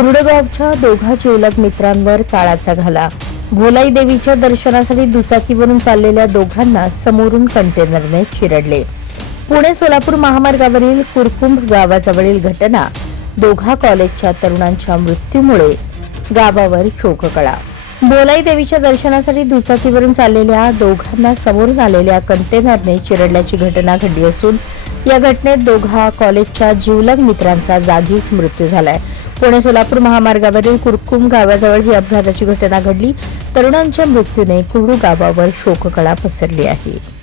कुर्डगावच्या दोघा जिवलग मित्रांवर काळाचा घाला. भोलाई देवीच्या दर्शनासाठी दुचाकीवरून चाललेल्या दोघांना समोरून कंटेनरने चिरडले. पुणे सोलापूर महामार्गावरील कुरकुंभ गावाजवळील घटना दोघा कॉलेजच्या तरुणांच्या मृत्यूमुळे गावावर शोककळा. भोलाई देवीच्या दर्शनासाठी दुचाकीवरून चाललेल्या दोघांना समोरून आलेल्या कंटेनरने चिरडल्याची घटना घडली असून या घटनेत दोघा कॉलेजच्या जिवलग मित्रांचा जागीच मृत्यू झालाय. पुणे सोलापूर महामार्गावरील कुरकुम गावाजवळ ही अपघाताची घटना घडली. तरुणांच्या मृत्यूने कुरु गावावर शोककळा पसरली आहे.